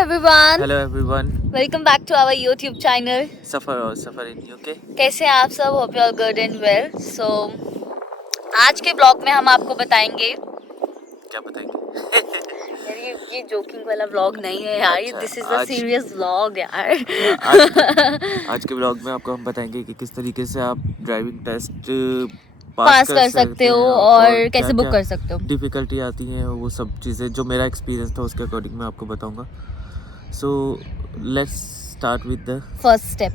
everyone. Hello everyone. Welcome back to our YouTube channel. Suffer in UK. कैसे हैं आप सब? Hope you all good and well. So आज के blog में हम आपको बताएंगे. क्या बताएंगे? यार ये जोकिंग वाला ब्लॉग नहीं है यार. अच्छा, this is a serious blog यार. आज के ब्लॉग में आपको हम बताएंगे कि किस तरीके से आप ड्राइविंग टेस्ट पास कर सकते हो और कैसे बुक कर सकते हो. डिफिकल्टी आती हैं वो सब चीज़ें जो मेरा एक्सपीरियंस था उसके अकॉर्डिंग मैं आपको बताऊंगा. So let's start with the first step.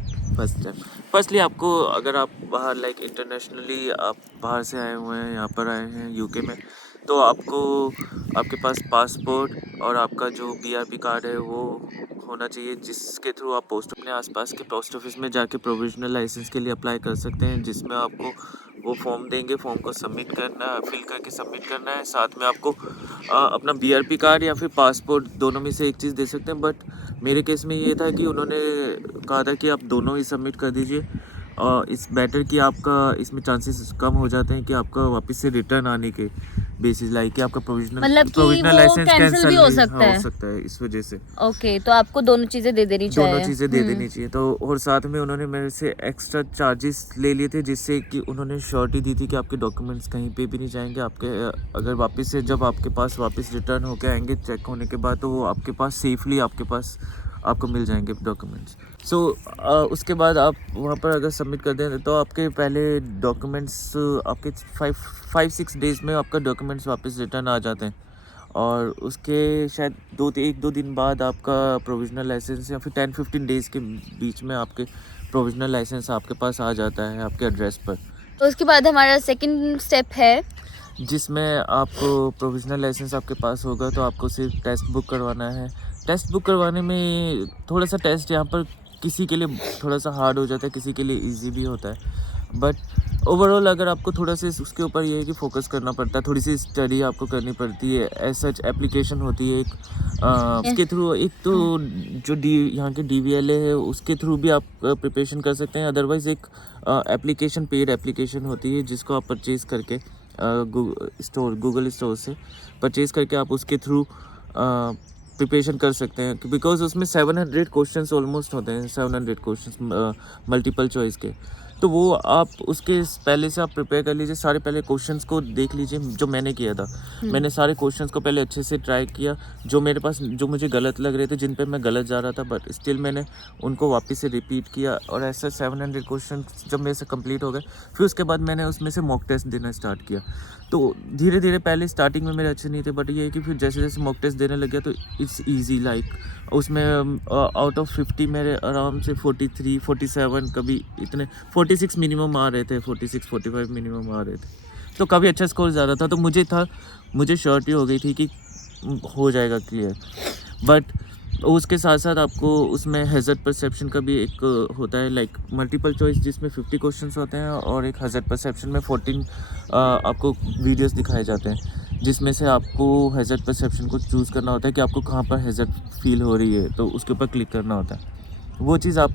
Firstly आपको अगर आप बाहर लाइक इंटरनेशनली आप बाहर से आए हुए हैं, यहाँ पर आए हैं यूके में, तो आपको आपके पास पासपोर्ट और आपका जो बीआरपी कार्ड है वो होना चाहिए, जिसके थ्रू आप अपने आसपास के पोस्ट ऑफिस में जाके प्रोविजनल लाइसेंस के लिए अप्लाई कर सकते हैं, जिसमें आपको वो फॉर्म देंगे. फॉर्म को सबमिट करना है, फिल करके सबमिट करना है. साथ में आपको अपना बीआरपी कार्ड या फिर पासपोर्ट दोनों में से एक चीज़ दे सकते हैं. बट मेरे केस में ये था कि उन्होंने कहा था कि आप दोनों ही सबमिट कर दीजिए. इट्स बेटर कि आपका इसमें चांसेस कम हो जाते हैं कि आपका वापस से रिटर्न आने के बेसिस लाइक कि आपका प्रोविजनल लाइसेंस कैंसिल भी हो सकता है इस वजह से. ओके, तो आपको दोनों चीजें दे देनी चाहिए. तो और साथ में उन्होंने मेरे से एक्स्ट्रा चार्जेस ले लिए थे, जिससे कि उन्होंने श्योरिटी दी थी कि आपके डॉक्यूमेंट्स कहीं पे भी नहीं जाएंगे. आपके अगर वापस से जब आपके पास वापस रिटर्न होके आएंगे चेक होने के बाद, तो वो आपके पास सेफली आपको मिल जाएंगे डॉक्यूमेंट्स. सो उसके बाद आप वहाँ पर अगर सबमिट कर दें तो आपके पहले डॉक्यूमेंट्स आपके 5-6 डेज़ में आपका डॉक्यूमेंट्स वापस रिटर्न आ जाते हैं. और उसके शायद 1-2 दिन बाद आपका प्रोविजनल लाइसेंस या फिर 10-15 डेज़ के बीच में आपके प्रोविजनल लाइसेंस आपके पास आ जाता है आपके एड्रेस पर. तो उसके बाद हमारा सेकंड स्टेप है जिसमें आपको प्रोविजनल लाइसेंस आपके पास होगा तो आपको सिर्फ टेस्ट बुक करवाना है. टेस्ट बुक करवाने में थोड़ा सा टेस्ट यहाँ पर किसी के लिए थोड़ा सा हार्ड हो जाता है, किसी के लिए इजी भी होता है. बट ओवरऑल अगर आपको थोड़ा सा उसके ऊपर ये है कि फोकस करना पड़ता है, थोड़ी सी स्टडी आपको करनी पड़ती है. एज सच एप्लीकेशन होती है एक उसके थ्रू, एक तो जो यहाँ के DVLA है उसके थ्रू भी आप प्रिपरेशन कर सकते हैं. अदरवाइज़ एक पेड एप्लीकेशन होती है जिसको आप परचेज़ करके गूगल स्टोर से परचेज़ करके आप उसके थ्रू प्रिपरेशन कर सकते हैं. बिकॉज उसमें 700 क्वेश्चंस ऑलमोस्ट होते हैं, 700 क्वेश्चंस मल्टीपल चॉइस के. तो वो आप उसके पहले से आप प्रिपेयर कर लीजिए. सारे पहले क्वेश्चंस को देख लीजिए जो मैंने किया था. मैंने सारे क्वेश्चंस को पहले अच्छे से ट्राई किया. जो मुझे गलत लग रहे थे, जिन पे मैं गलत जा रहा था, बट स्टिल मैंने उनको वापस से रिपीट किया. और ऐसा 700 क्वेश्चन जब मेरे से कंप्लीट हो गए, फिर उसके बाद मैंने उसमें से मॉक टेस्ट देना स्टार्ट किया. तो धीरे धीरे पहले स्टार्टिंग में मेरे अच्छे नहीं थे, बट ये है कि फिर जैसे जैसे मॉक टेस्ट देने लग गया तो इट्स ईजी. लाइक उसमें आउट ऑफ 50 मेरे आराम से 43, 47, कभी इतने 46 मिनिमम आ रहे थे, 46-45 मिनिमम आ रहे थे. तो काफ़ी अच्छा स्कोर ज़्यादा था. तो मुझे श्योरिटी हो गई थी कि हो जाएगा क्लियर. बट उसके साथ साथ आपको उसमें हैज़र्ड परसेप्शन का भी एक होता है, लाइक मल्टीपल चॉइस जिसमें 50 क्वेश्चंस होते हैं, और एक हैज़र्ड परसेप्शन में 14 आपको वीडियोस दिखाए जाते हैं, जिसमें से आपको हैज़र्ड परसेप्शन को चूज़ करना होता है कि आपको कहाँ पर हैज़र्ड फील हो रही है, तो उसके ऊपर क्लिक करना होता है. वो चीज़ आप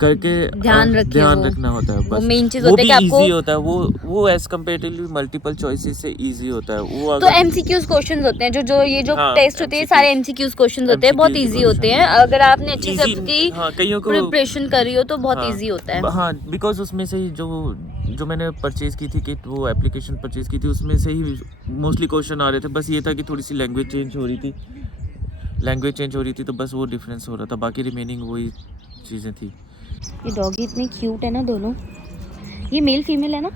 करके ध्यान रखना होता है. बस मेन चीज वो होता है भी कि आपको इजी होता है. वो एज कम्पेरेटिवली मल्टीपल चॉइसेस से इजी होता है. वो तो MCQs क्वेश्चंस होते हैं ये जो हाँ, टेस्ट होते हैं, सारे MCQs क्वेश्चंस होते हैं, बहुत इजी होते हैं. अगर आपने अच्छे से अपनी प्रिपरेशन करी हो तो बहुत इजी होता है. हाँ, बिकॉज उसमें से ही जो मैंने परचेज़ की थी किट, वो एप्लीकेशन परचेज़ की थी, उसमें से ही मोस्टली क्वेश्चन आ रहे थे. बस ये था कि थोड़ी सी लैंग्वेज चेंज हो रही थी, तो बस वो डिफरेंस हो रहा था. बाकी रिमेनिंग वही चीज़ें थी. ये डॉगी इतने क्यूट है ना दोनों. ये मेल फीमेल है ना,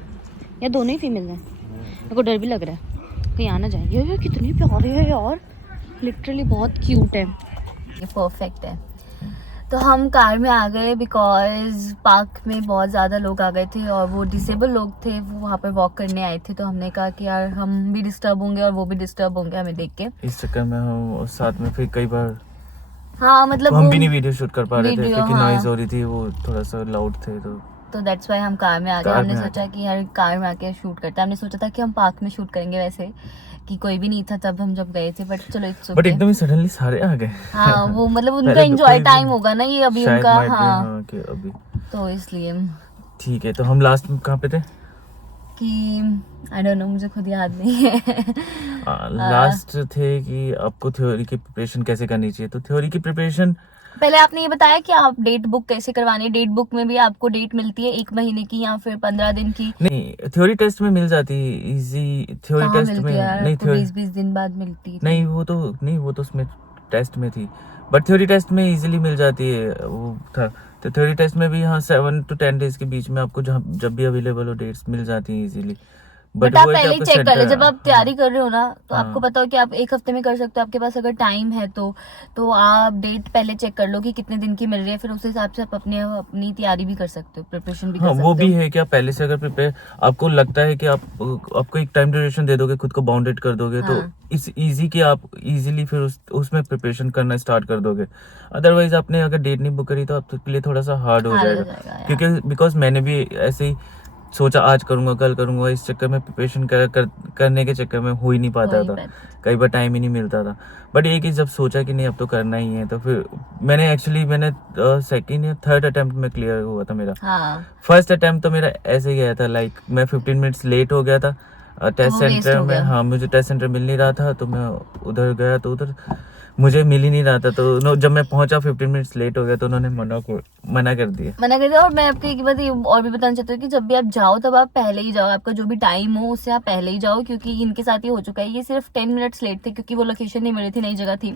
या दोनों ही फीमेल हैं? मेरे को डर भी लग रहा है कहीं आना जाए. ये कितने प्यारे हैं यार, लिटरली बहुत क्यूट है. ये परफेक्ट है. तो हम कार में आ गए बिकॉज पार्क में बहुत ज़्यादा लोग आ गए थे और वो डिसेबल लोग थे, वो वहाँ पर वॉक करने आए थे. तो हमने कहा कि यार हम भी डिस्टर्ब होंगे और वो भी डिस्टर्ब होंगे हमें देख के. इस चक्कर में हम साथ में फिर कई बार हाँ मतलब हम भी नहीं वीडियो शूट कर पा रहे थे क्योंकि हाँ. नॉइज हो रही थी, वो थोड़ा सा लाउड थे. तो दैट्स वाई हम कार में आ गए. हमने सोचा कि यार कार में आके शूट करते हैं. हमने सोचा था कि हम पार्क में शूट करेंगे, वैसे कि कोई भी नहीं था तब हम जब गए थे, बट चलो इट्स ओके. बट एकदम ही सडनली सारे आ गए. हाँ वो मतलब उनका एंजॉय टाइम होगा ना ये अभी उनका. हाँ कि अभी तो इसलिए ठीक है. तो हम लास्ट में कहाँ पे थे? कि आई डोंट नो, मुझे खुद याद नहीं है। लास्ट थे कि आपको थ्योरी की प्रिपरेशन कैसे करनी चाहिए। तो थ्योरी की प्रिपरेशन पहले आपने ये बताया कि आप डेट बुक कैसे करवानी है। डेट बुक में भी आपको डेट मिलती है 1 महीने की या फिर 15 दिन की? नहीं, थ्योरी टेस्ट में मिल जाती है इजी। थ्योरी कहाँ टेस्ट मिलती में है यार? नहीं, आपको 20-20 दिन बाद मिलती थी। नहीं वो तो उसमें टेस्ट में थी, बट थ्योरी टेस्ट में इजीली मिल जाती है वो था। तो थ्योरी टेस्ट में भी हाँ 7 to 10 डेज के बीच में आपको जब भी अवेलेबल हो डेट्स मिल जाती हैं इजीली। बट आप पहले ही चेक कर ले, जब आप तैयारी कर रहे हो ना, तो हाँ। आपको पता हो कि आप 1 हफ्ते में कर सकते हो, आपके पास अगर टाइम है तो आप डेट पहले चेक कर लो कि कितने दिन की मिल रही है, फिर उस हिसाब से आप अपनी तैयारी भी कर सकते हो, प्रिपरेशन भी कर हाँ सकते वो हो। भी है कि आप पहले से अगर प्रिपेयर, आपको लगता है कि आपको एक टाइम ड्यूरेशन दे दोगे, खुद को बाउंडेड कर दोगे, तो हाँ। इट्स इजी कि आप इजीली फिर उसमें प्रिपरेशन करना स्टार्ट कर दोगे। अदरवाइज आपने अगर डेट नहीं बुक करी तो आपके लिए थोड़ा सा हार्ड हो जाएगा यार। क्योंकि बिकॉज मैंने भी ऐसे ही सोचा आज करूंगा कल करूंगा, इस चक्कर में प्रिपरेशन करने के चक्कर में हो ही नहीं पाता था, कई बार टाइम ही नहीं मिलता था। बट ये कि जब सोचा कि नहीं अब तो करना ही है, तो फिर मैंने सेकंड या थर्ड अटेम्प्ट में क्लियर हुआ था मेरा। हाँ। फर्स्ट अटेम्प्ट तो मेरा ऐसे ही गया था, लाइक मैं 15 मिनट्स लेट हो गया था टेस्ट वो waste सेंटर हो में। गया। हाँ मुझे टेस्ट सेंटर मिल नहीं रहा था, तो मैं उधर गया तो उधर मुझे मिल ही नहीं रहा था, तो जब मैं पहुंचा 15 मिनट्स लेट हो गया तो उन्होंने मना कर दिया। और मैं आपको एक बात और भी बताना चाहती हूँ कि जब भी आप जाओ तब आप पहले ही जाओ, आपका जो भी टाइम हो उससे आप पहले ही जाओ, क्योंकि इनके साथ ये हो चुका है, ये सिर्फ 10 मिनट्स लेट थे क्योंकि वो लोकेशन नहीं मिली थी, नई जगह थी,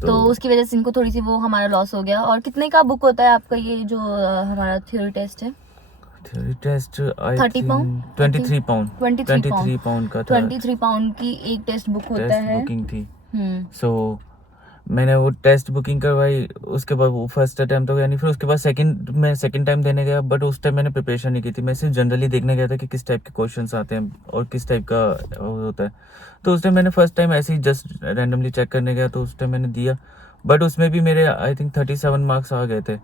तो उसकी वजह से इनको थोड़ी सी वो हमारा लॉस हो गया। और कितने का बुक होता है आपका ये जो हमारा थ्योरी टेस्ट है? Theory test 30 pound 23 pound 23 pound का था। 23 पाउंड की एक टेस्ट बुक होता टेस्ट है। बुकिंग थी। सो मैंने वो टेस्ट बुकिंग करवाई, उसके बाद वो फर्स्ट अटेम्प्ट हो गया नहीं, फिर उसके बाद सेकंड टाइम देने गया, बट उस टाइम मैंने प्रिपरेशन नहीं की थी, मैं सिर्फ जनरली देखने गया था कि किस टाइप के क्वेश्चंस आते हैं और किस टाइप का होता है। तो उस टाइम मैंने फर्स्ट टाइम ऐसे ही जस्ट रैंडमली चेक करने गया, तो उस टाइम मैंने दिया, बट उसमें भी मेरे आई थिंक 37 मार्क्स आ गए थे।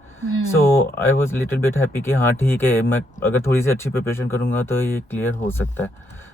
So I was little bit happy कि हाँ ठीक है, मैं अगर थोड़ी सी अच्छी प्रिपरेशन करूँगा तो ये क्लियर हो सकता है।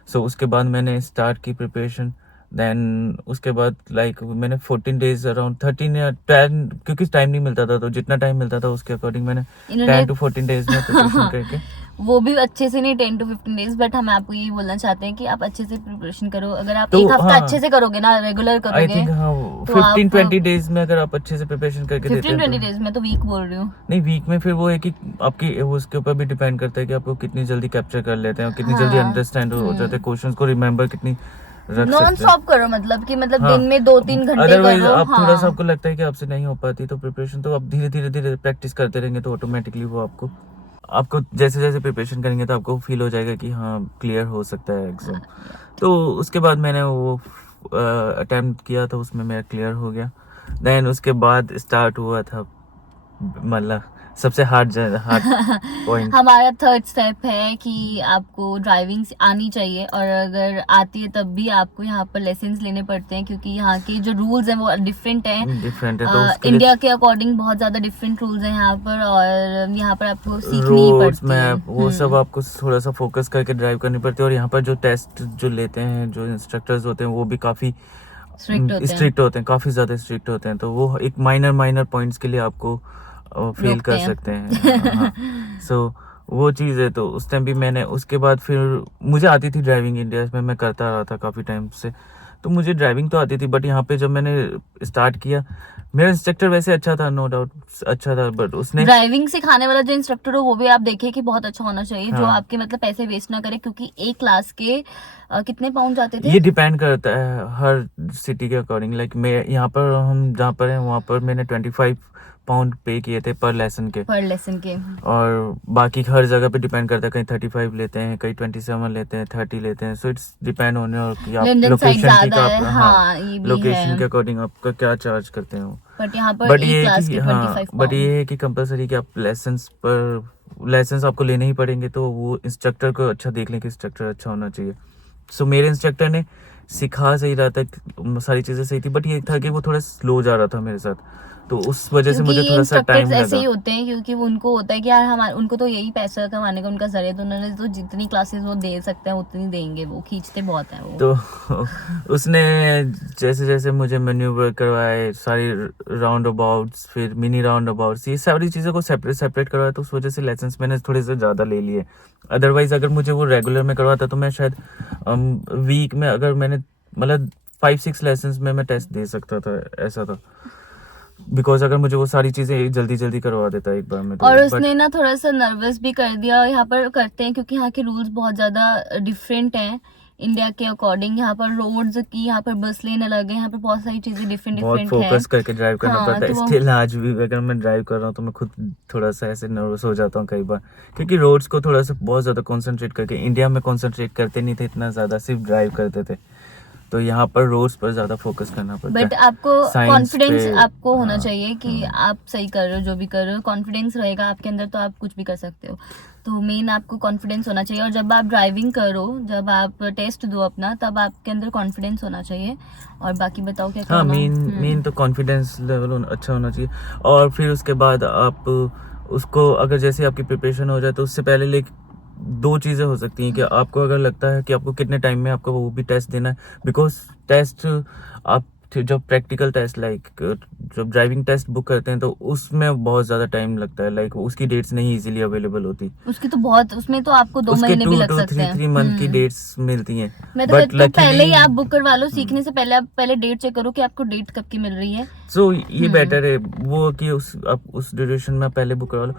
सो उसके बाद मैंने स्टार्ट की प्रिपरेशन। देन उसके बाद लाइक मैंने 14 डेज अराउंड 13 या 10, क्योंकि टाइम नहीं मिलता था, तो जितना टाइम मिलता था उसके अकॉर्डिंग मैंने 10 to 14 डेज में प्रिपरेशन करके वो भी अच्छे से नहीं 10 to 15 डेज, बट हम आपको ये बोलना चाहते हैं कि आप अच्छे से प्रिपरेशन करो। अगर आप तो एक हफ्ता हाँ, अच्छे से करोगे ना, रेगुलर करोगे, आई थिंक हाँ 15-20 डेज में अगर आप अच्छे से प्रिपरेशन करके देते हैं 15-20 डेज में तो वीक बोल रही हूँ। नहीं, वीक में फिर वो है कि आपकी उसके ऊपर भी डिपेंड करता है कि आपको कितनी जल्दी कैप्चर कर लेते हैं और कितनी जल्दी अंडरस्टैंड हो जाते हैं क्वेश्चंस को, रिमेंबर कितनी रख नॉन सकते हैं। स्टॉप करो, मतलब कि हाँ, दिन में 2-3 घंटे अदरवाइज करो। आप थोड़ा सा हाँ। आपको लगता है कि आपसे नहीं हो पाती तो प्रिपरेशन, तो आप धीरे धीरे प्रैक्टिस करते रहेंगे तो ऑटोमेटिकली वो आपको जैसे जैसे प्रिपरेशन करेंगे तो आपको फील हो जाएगा कि हाँ क्लियर हो सकता है एग्जाम। तो उसके बाद मैंने वो अटेम्प्ट किया तो उसमें मेरा क्लियर हो गया। देन उसके बाद स्टार्ट हुआ था मतलब सबसे हार्ड पॉइंट। हमारा थर्ड स्टेप है कि आपको ड्राइविंग आनी चाहिए, और अगर आती है तब भी आपको यहाँ पर लेसन्स लेने पड़ते हैं, क्योंकि यहाँ के जो रूल्स हैं वो डिफरेंट हैं। तो इंडिया के अकॉर्डिंग बहुत ज्यादा डिफरेंट रूल्स हैं यहाँ पर, और यहाँ पर आपको सीखनी ही पड़ती है। वो सब आपको थोड़ा सा फोकस करके ड्राइव करनी पड़ती है। और यहाँ पर जो टेस्ट जो लेते हैं, जो इंस्ट्रक्टर्स होते हैं, वो भी काफी स्ट्रिक्ट होते हैं, काफी ज्यादा स्ट्रिक्ट होते हैं। तो वो एक माइनर पॉइंट्स के लिए आपको फेल कर सकते हैं। सो वो चीज़ है। तो उस टाइम भी मैंने, उसके बाद फिर मुझे आती थी ड्राइविंग, इंडिया में मैं करता रहा था काफ़ी टाइम से, तो मुझे ड्राइविंग तो आती थी। बट यहाँ पे जब मैंने स्टार्ट किया, मेरा इंस्ट्रक्टर वैसे अच्छा था, नो डाउट अच्छा था, बट उसने ड्राइविंग सिखाने वाला जो इंस्ट्रक्टर हो वो भी आप देखिए कि बहुत अच्छा होना चाहिए। हाँ। जो आपके मतलब पैसे वेस्ट ना करे, क्योंकि एक क्लास के कितने पाउंड जाते थे? ये डिपेंड करता है हर सिटी के अकॉर्डिंग। लाइक मैं यहाँ पर, हम जहाँ पर हैं वहाँ पर मैंने 25 पाउंड पे किए थे पर लेसन के। और बाकी हर जगह पे डिपेंड करता है, कहीं 35 लेते हैं, कहीं 27 लेते हैं, 30 लेते हैं। सो इट्स डिपेंड होने और कि आप लोकेशन की लोकेशन के अकॉर्डिंग आपका क्या चार्ज करते हैं वो। बट यहाँ पर एक क्लास के 25 बट ये है कि कंपलसरी कि आप लेसन्स आपको लेने ही पड़ेंगे। तो वो इंस्ट्रक्टर को अच्छा देख लें कि इंस्ट्रक्टर अच्छा होना चाहिए। सो मेरे इंस्ट्रक्टर ने सिखा सही रहा था, सारी चीज़ें सही थी, बट ये था कि वो थोड़ा स्लो जा रहा था मेरे साथ। तो उस वजह से मुझे क्योंकि थोड़ा सा टाइम इंस्ट्रक्टर्स ऐसे ही लगा। होते हैं, क्योंकि वो उनको होता है कि यार हमारे उनको तो यही पैसा कमाने का उनका जरिया, तो उन्होंने तो जितनी क्लासेस वो दे सकते हैं उतनी देंगे, वो खींचते बहुत है वो। तो उसने जैसे जैसे मुझे मैन्यूवर करवाए, सारी राउंड अबाउट्स, फिर मिनी राउंड अबाउट्स, ये सारी चीज़ों को सेपरेट सेपरेट करवाया, तो उस वजह से लेसन्स मैंने थोड़े से ज़्यादा ले लिए। अदरवाइज़ अगर मुझे वो रेगुलर में करवाता तो मैं शायद वीक में अगर मैंने मतलब 5-6 लेसन्स में मैं टेस्ट दे सकता था, ऐसा था। बिकॉज अगर मुझे वो सारी चीज़ें जल्दी जल्दी करवा देता एक बार में तो, और but उसने ना थोड़ा सा नर्वस भी कर दिया। और यहाँ पर करते हैं क्योंकि यहाँ के रूल्स बहुत ज्यादा डिफरेंट हैं इंडिया के अकॉर्डिंग। यहाँ पर रोड्स की, यहाँ पर बस लेन अलग है, यहाँ पर बहुत सारी चीजें डिफरेंट बहुत डिफरेंट है। फोकस करके ड्राइव करना हाँ, पड़ता है। तो वो स्टिल आज भी अगर मैं ड्राइव कर रहा हूँ तो मैं खुद थोड़ा सा ऐसे नर्वस हो जाता हूँ कई बार, क्योंकि रोड्स को थोड़ा सा बहुत ज़्यादा कंसंट्रेट करके, इंडिया में कंसंट्रेट करते नहीं थे इतना ज़्यादा, सिर्फ ड्राइव करते थे। तो यहाँ पर रोड्स पर ज़्यादा फोकस करना पड़ता है। बट आपको Science कॉन्फिडेंस पे, आपको होना हाँ, चाहिए कि आप सही कर रहे हो, जो भी कर रहे हो कॉन्फिडेंस रहेगा आपके अंदर तो आप कुछ भी कर सकते हो। तो मेन आपको कॉन्फिडेंस होना चाहिए। और जब आप ड्राइविंग करो, जब आप टेस्ट दो अपना, तब आपके अंदर कॉन्फिडेंस होना चाहिए। और बाकी बताओ क्या हाँ, करना। मेन तो कॉन्फिडेंस लेवल अच्छा होना चाहिए। और फिर उसके बाद आप उसको, अगर जैसे आपकी प्रिपरेशन हो जाए तो उससे पहले दो चीज़ें हो सकती हैं कि आपको अगर लगता है कि आपको कितने टाइम में आपको वो भी टेस्ट देना है, बिकॉज टेस्ट आप जब प्रैक्टिकल टेस्ट जब ड्राइविंग टेस्ट बुक करते हैं तो उसमें बहुत ज़्यादा टाइम लगता है, उसकी डेट्स नहीं इजीली अवेलेबल होती। उसकी तो बहुत, उसमें तो आपको 2 उसके महीने भी 2 लग to सकते हैं। 3 मंथ की डेट्स मिलती हैं। मैं तो बट कहती हूँ पहले ही लकीली आप बुक करवा लो। सीखने से पहले आप पहले डेट चेक करो कि आपको डेट कब की मिल रही है। सो ये बेटर है वो कि आप उस ड्यूरेशन में पहले बुक करवा लो।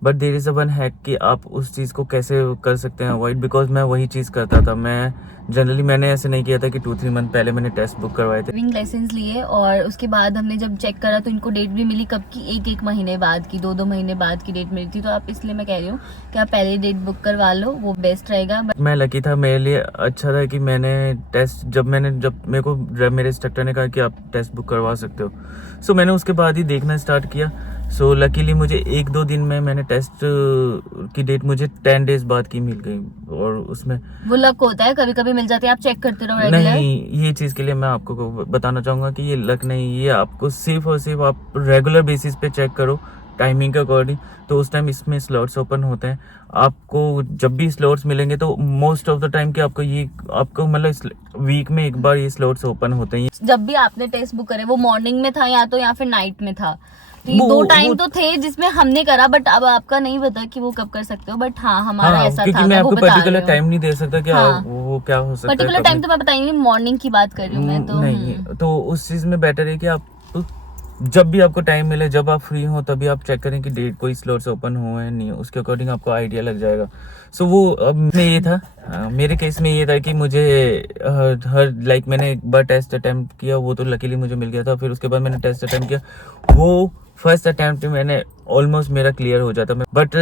But there is a one hack कि आप उस चीज़ को कैसे कर सकते हैं अवॉइड, बिकॉज मैं वही चीज़ करता था। मैंने ऐसे नहीं किया था कि 2-3 मंथ पहले मैंने टेस्ट बुक करवाए थे। ड्राइविंग लाइसेंस लिए और उसके बाद हमने जब चेक करा तो इनको डेट भी मिली कब की, 1-1 महीने बाद की, 2-2 महीने बाद की डेट मिली थी। तो आप, इसलिए मैं कह रही हूँ कि आप पहले डेट बुक करवा लो, वो बेस्ट रहेगा। मैं लकी था, मेरे लिए अच्छा था कि मैंने टेस्ट जब मेरे को मेरे इंस्ट्रक्टर ने कहा कि आप टेस्ट बुक करवा सकते हो, सो मैंने उसके बाद ही देखना स्टार्ट किया। सो लकीली मुझे 1-2 दिन में मैंने टेस्ट की डेट मुझे 10 डेज बाद की मिल गई। और उसमें वो लक होता है, कभी कभी मिल जाते हैं, आप चेक करते रहो रेगुलर। नहीं, ये चीज़ के लिए मैं आपको बताना चाहूँगा कि ये लक नहीं, ये आपको सिर्फ और सिर्फ आप रेगुलर बेसिस पे चेक करो टाइमिंग के अकॉर्डिंग। तो उस टाइम इसमें स्लॉट्स ओपन होते हैं, आपको जब भी स्लॉट्स मिलेंगे तो मोस्ट ऑफ द टाइम कि आपको मतलब वीक में एक बार ये स्लॉट्स ओपन होते हैं। जब भी आपने टेस्ट बुक करे वो मॉर्निंग में था या फिर नाइट में था, तो ये 2 टाइम तो थे जिसमें हमने करा। बट अब आपका नहीं पता कि वो कब कर सकते हो। बट हाँ, हमारा ऐसा क्योंकि था। मैं वो आपको बता पर्टिकुलर रही हूँ। टाइम नहीं दे सकता कि हाँ। वो क्या हो सकता है। पर्टिकुलर टाइम तो मैं बताएंगी, मॉर्निंग की बात कर रही हूँ मैं तो। नहीं, तो उस चीज़ में बेटर है कि आप जब भी आपको टाइम मिले, जब आप फ्री हो तभी आप चेक करें कि डेट कोई स्लॉट्स ओपन हुए हैं नहीं, उसके अकॉर्डिंग आपको आइडिया लग जाएगा। सो वो अब में ये था, मेरे केस में ये था कि मुझे मैंने एक बार टेस्ट अटेम्प्ट किया, वो तो लकीली मुझे मिल गया था। फिर उसके बाद मैंने टेस्ट अटेम्प्ट किया, वो फर्स्ट अटेम्प्ट में मैंने ऑलमोस्ट मेरा क्लियर हो जाता। बट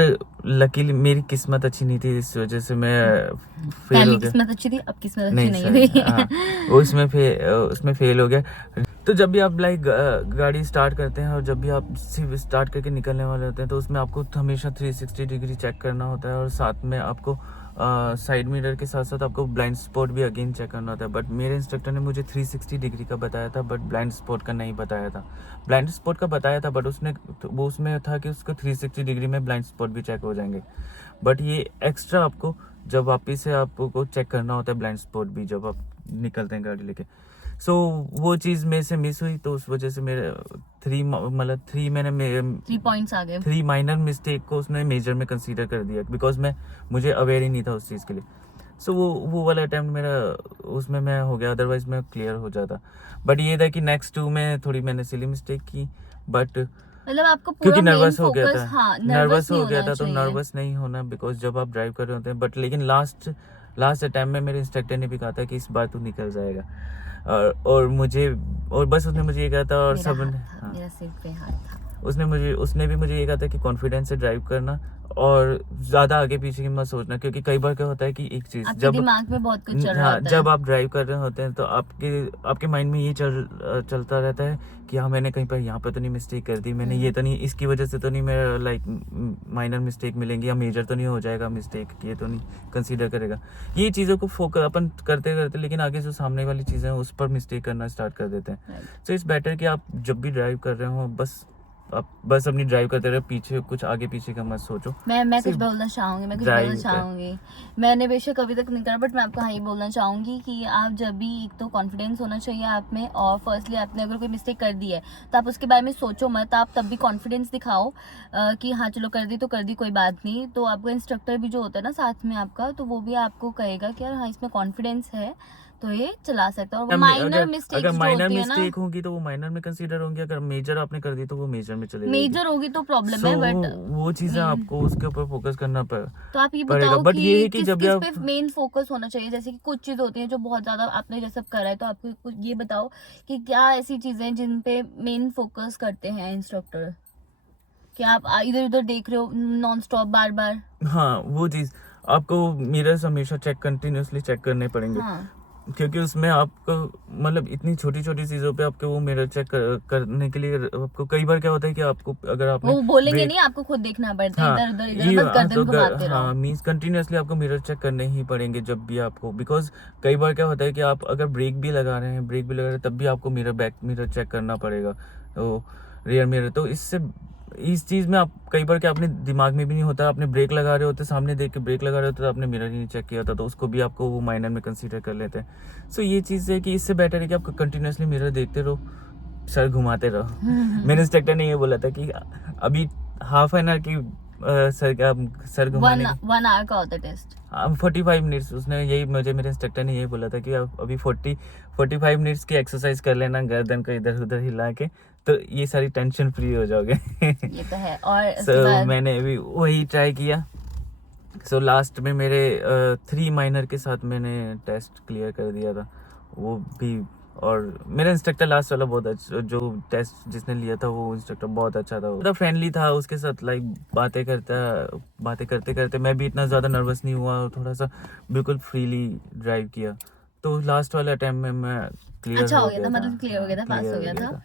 लकीली मेरी किस्मत अच्छी नहीं थी, इस वजह से मैं फेल हो पहली गया। किस्मत अच्छी थी, अब किस्मत अच्छी नहीं नहीं थी। हाँ, वो उसमें फेल हो गया। तो जब भी आप गाड़ी स्टार्ट करते हैं और जब भी आप सिर्फ स्टार्ट करके निकलने वाले होते हैं तो उसमें आपको हमेशा 360 डिग्री चेक करना होता है। और साथ में आपको साइड मिरर के साथ साथ आपको ब्लाइंड स्पॉट भी अगेन चेक करना होता है। बट मेरे इंस्ट्रक्टर ने मुझे 360 डिग्री का बताया था, बट ब्लाइंड स्पॉट का नहीं बताया था। ब्लाइंड स्पॉट का बताया था, बट वो उसमें था कि उसको 360 डिग्री में ब्लाइंड स्पॉट भी चेक हो जाएंगे। बट ये एक्स्ट्रा आपको जब वापिस से आपको चेक करना होता है ब्लाइंड स्पॉट भी, जब आप निकलते हैं गाड़ी लेके। सो वो चीज़ मेरे से मिस हुई, तो उस वजह से मेरे 3 पॉइंट्स आ गए। 3 माइनर मिस्टेक को उसने मेजर में कंसीडर कर दिया, बिकॉज मुझे अवेयर ही नहीं था उस चीज़ के लिए। सो वो वाला अटैम्प्ट मेरा उसमें मैं हो गया, अदरवाइज मैं क्लियर हो जाता। बट ये था कि नेक्स्ट 2 में थोड़ी मैंने सिली मिस्टेक की, बट मतलब आपको पूरा क्योंकि नर्वस हो गया फोकस, था। हाँ, नर्वस हो गया था, तो चाहिए। नर्वस नहीं होना, बिकॉज जब आप ड्राइव कर रहे होते हैं। बट लेकिन लास्ट अटैम्प्ट में मेरे इंस्ट्रक्टर ने भी कहा था कि इस बार तू निकल जाएगा। और बस उसने मुझे ये कहा था, और सब मेरा सिर पे हाथ था। उसने भी मुझे ये कहा था कि कॉन्फिडेंस से ड्राइव करना और ज़्यादा आगे पीछे की मत सोचना, क्योंकि कई बार क्या होता है कि एक चीज़ आपके जब दिमाग में बहुत कुछ चल रहा हाँ होता जब है। आप ड्राइव कर रहे होते हैं तो आपके माइंड में ये चलता रहता है कि हाँ मैंने कहीं पर यहाँ पर तो नहीं मिस्टेक कर दी, मैंने ये तो नहीं, इसकी वजह से तो नहीं मेरा लाइक माइनर मिस्टेक मिलेंगी या मेजर तो नहीं हो जाएगा मिस्टेक, ये तो नहीं कंसीडर करेगा। ये चीज़ों को फोकस अपन करते करते लेकिन आगे जो सामने वाली चीज़ें हैं उस पर मिस्टेक करना स्टार्ट कर देते हैं। सो इट्स बेटर कि आप जब भी ड्राइव कर रहे हो आप बस अपनी ड्राइव करते रहे, पीछे कुछ आगे पीछे का मत सोचो। मैं कुछ सिर्फ बोलना चाहूँगी, drive कर। मैंने बेशक अभी तक नहीं करा, बट मैं आपको हाँ ये बोलना चाहूँगी कि आप जब भी, एक तो कॉन्फिडेंस होना चाहिए आप में, और फर्स्टली आपने अगर कोई मिस्टेक कर दी है तो आप उसके बारे में सोचो मत, आप तब भी कॉन्फिडेंस दिखाओ कि हाँ चलो कर दी तो कर दी, कोई बात नहीं। तो आपका इंस्ट्रक्टर भी जो होता है ना साथ में आपका, तो वो भी आपको कहेगा कि यार हाँ इसमें कॉन्फिडेंस है तो ये चला सकता है। और माइनर मिस्टेक्स अगर जो माइनर होती है ना, मिस्टेक होगी तो वो माइनर में कंसीडर होंगी, अगर मेजर आपने कर दी तो वो मेजर में चले जाएगी। मेजर होगी तो प्रॉब्लम So, है, बट वो चीजें आपको उसके ऊपर फोकस करना तो आप ये पड़ेगा। बताओ बट ये है कि कि किस जब भी किस आप पे मेन फोकस होना चाहिए। जैसे कि कुछ चीज होती है जो बहुत ज्यादा आपने जैसे करा है, तो आपको कुछ ये बताओ कि क्या ऐसी चीजें हैं जिन पे मेन फोकस करते हैं इंस्ट्रक्टर, कि आप इधर उधर देख रहे हो नॉन स्टॉप बार बार। हाँ वो चीज आपको मिरर्स हमेशा कंटिन्यूअसली चेक करने पड़ेंगे। हाँ क्योंकि उसमें आपको मतलब इतनी छोटी छोटी चीजों पे आपके वो मिरर चेक करने के लिए आपको कई बार क्या होता है कि आपको अगर आपने वो बोलेंगे नहीं, आपको खुद देखना पड़ता है, हाँ इधर उधर इधर बस गर्दन घुमाते हाँ रहो। मीन्स कंटिन्यूअसली आपको मिरर चेक करने ही पड़ेंगे जब भी आपको, बिकॉज कई बार क्या होता है कि आप अगर ब्रेक भी लगा रहे हैं तब भी आपको बैक मिरर चेक करना पड़ेगा, तो रियर मिरर। तो इस चीज़ में आप कई बार क्या अपने दिमाग में भी नहीं होता, आपने ब्रेक लगा रहे होते, सामने देख के ब्रेक लगा रहे होते तो आपने मिरर ही नहीं चेक किया था, तो उसको भी आपको वो माइनर में कंसीडर कर लेते हैं। सो ये चीज़ है कि इससे बेटर है कि आप कंटिन्यूसली मिरर देखते रहो, सर घुमाते रहो। मेरे इंस्ट्रक्टर ने ये बोला था कि अभी हाफ एन आवर की सर घुमाने 1 आवर का होता है टेस्ट। 45 मिनट्स, उसने यही मेरे इंस्ट्रक्टर ने यही बोला था कि आप अभी 45 मिनट्स की एक्सरसाइज कर लेना गर्दन को इधर उधर हिला के, तो ये सारी टेंशन फ्री हो जाओगे। ये तो है। और सो मैंने भी वही ट्राई किया। सो लास्ट में मेरे 3 माइनर के साथ मैंने टेस्ट क्लियर कर दिया था वो भी। और मेरा इंस्ट्रक्टर लास्ट वाला बहुत अच्छा, जो टेस्ट जिसने लिया था वो इंस्ट्रक्टर बहुत अच्छा था, वो फ्रेंडली था, उसके साथ लाइक बातें करते करते मैं भी इतना ज़्यादा नर्वस नहीं हुआ और थोड़ा सा बिल्कुल फ्रीली ड्राइव किया। तो लास्ट वाले अटेम्प्ट में मैं क्लियर अच्छा हो गया था, मतलब क्लियर हो गया था, पास clear हो गया था। था।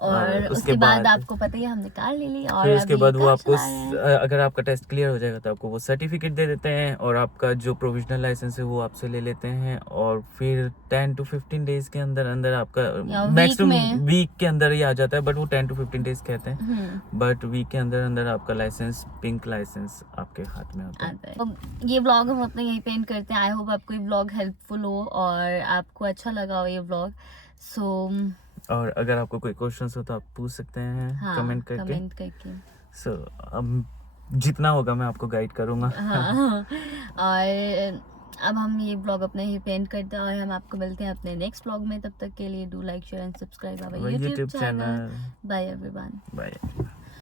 और उसके बाद आपको पता ही है हमने कार ले ली, और फिर उसके अभी बाद वो कार आपको चला रहे हैं। अगर आपका टेस्ट क्लियर हो जाएगा तो आपको वो सर्टिफिकेट दे देते हैं, और आपका जो प्रोविजनल लाइसेंस है वो आपसे ले लेते हैं, और फिर 10 to 15 डेज के अंदर अंदर आपका मैक्सिमम वीक के अंदर ही आ जाता है, बट वो 10 to 15 डेज कहते हैं, बट वीक के अंदर अंदर आपका लाइसेंस, पिंक लाइसेंस आपके हाथ में आता है। तो ये व्लॉग हम अपना यहीं पे एंड करते हैं। आई होप आपको ये व्लॉग हेल्पफुल हो और आपको अच्छा लगा हो ये व्लॉग। सो और अगर आपको कोई क्वेश्चंस हो तो आप पूछ सकते हैं कमेंट करके। सो जितना होगा मैं आपको गाइड करूंगा। हाँ। और अब हम ये ब्लॉग अपने ही पेंट करते हैं, और हम आपको मिलते हैं अपने नेक्स्ट ब्लॉग में। तब तक के लिए do like share and subscribe our YouTube channel. Bye everyone. Bye.